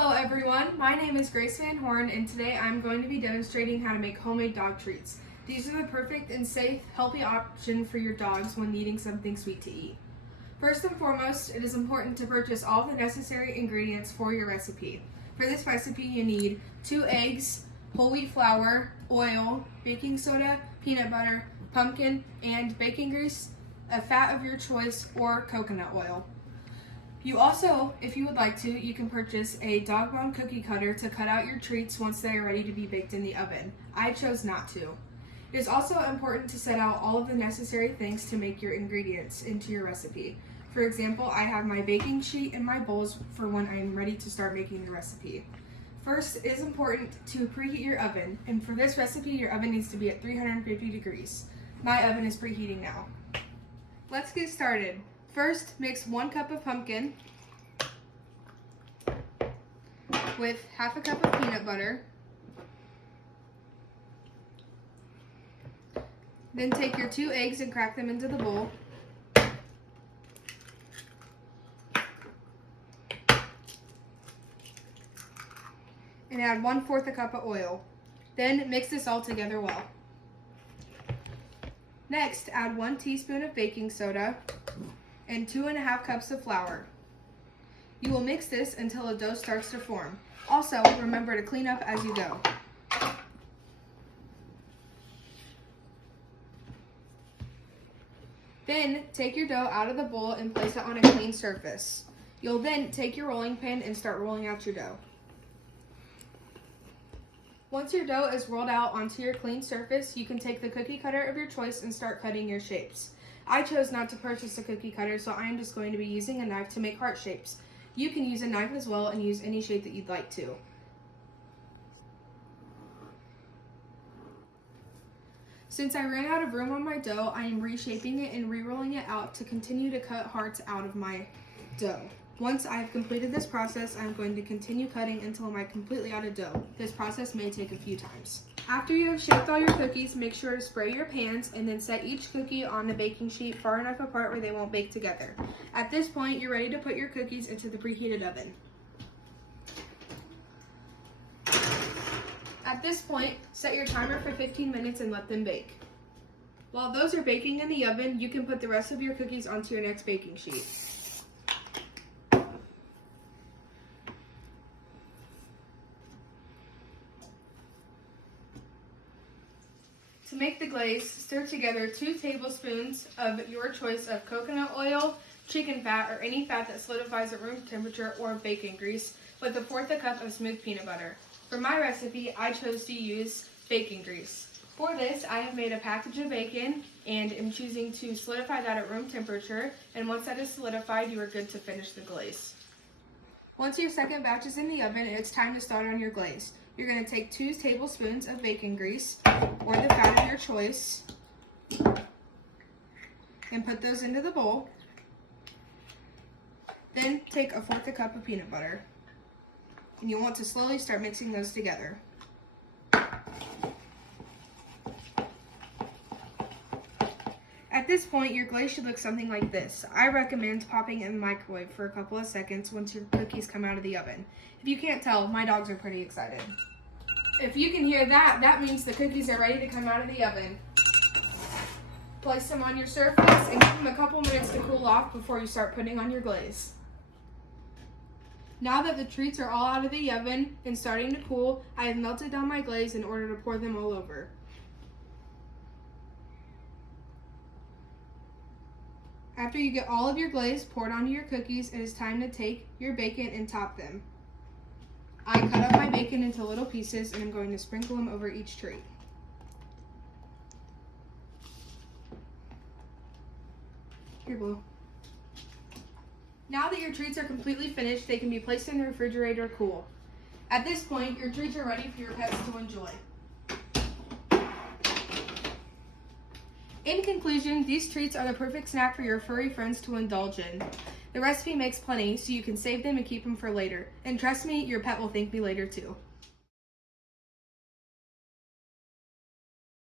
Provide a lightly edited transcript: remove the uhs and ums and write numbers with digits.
Hello everyone, my name is Grace Van Horn and today I'm going to be demonstrating how to make homemade dog treats. These are the perfect and safe, healthy option for your dogs when needing something sweet to eat. First and foremost, it is important to purchase all the necessary ingredients for your recipe. For this recipe you need 2 eggs, whole wheat flour, oil, baking soda, peanut butter, pumpkin, and bacon grease, a fat of your choice, or coconut oil. You also, if you would like to, you can purchase a dog bone cookie cutter to cut out your treats once they are ready to be baked in the oven. I chose not to. It is also important to set out all of the necessary things to make your ingredients into your recipe. For example, I have my baking sheet and my bowls for when I am ready to start making the recipe. First, it is important to preheat your oven, and for this recipe, your oven needs to be at 350 degrees. My oven is preheating now. Let's get started. First, mix 1 cup of pumpkin with half a cup of peanut butter. Then take your 2 eggs and crack them into the bowl. And add 1/4 a cup of oil. Then mix this all together well. Next, add 1 teaspoon of baking soda and 2½ cups of flour. You will mix this until a dough starts to form. Also, remember to clean up as you go. Then, take your dough out of the bowl and place it on a clean surface. You'll then take your rolling pin and start rolling out your dough. Once your dough is rolled out onto your clean surface, you can take the cookie cutter of your choice and start cutting your shapes. I chose not to purchase a cookie cutter, so I am just going to be using a knife to make heart shapes. You can use a knife as well and use any shape that you'd like to. Since I ran out of room on my dough, I am reshaping it and re-rolling it out to continue to cut hearts out of my dough. Once I have completed this process, I'm going to continue cutting until I'm completely out of dough. This process may take a few times. After you have shaped all your cookies, make sure to spray your pans and then set each cookie on the baking sheet far enough apart where they won't bake together. At this point, you're ready to put your cookies into the preheated oven. At this point, set your timer for 15 minutes and let them bake. While those are baking in the oven, you can put the rest of your cookies onto your next baking sheet. To make the glaze, stir together 2 tablespoons of your choice of coconut oil, chicken fat, or any fat that solidifies at room temperature, or bacon grease, with 1/4 a cup of smooth peanut butter. For my recipe, I chose to use bacon grease. For this, I have made a package of bacon and am choosing to solidify that at room temperature, and once that is solidified, you are good to finish the glaze. Once your second batch is in the oven, it's time to start on your glaze. You're going to take 2 tablespoons of bacon grease, or the fat of your choice, and put those into the bowl. Then take 1/4 a cup of peanut butter, and you'll want to slowly start mixing those together. At this point, your glaze should look something like this. I recommend popping it in the microwave for a couple of seconds once your cookies come out of the oven. If you can't tell, my dogs are pretty excited. If you can hear that, that means the cookies are ready to come out of the oven. Place them on your surface and give them a couple minutes to cool off before you start putting on your glaze. Now that the treats are all out of the oven and starting to cool, I have melted down my glaze in order to pour them all over. After you get all of your glaze poured onto your cookies, it is time to take your bacon and top them. I cut up my bacon into little pieces and I'm going to sprinkle them over each treat. Here, Blue. Now that your treats are completely finished, they can be placed in the refrigerator cool. At this point, your treats are ready for your pets to enjoy. In conclusion, these treats are the perfect snack for your furry friends to indulge in. The recipe makes plenty, so you can save them and keep them for later. And trust me, your pet will thank me later too.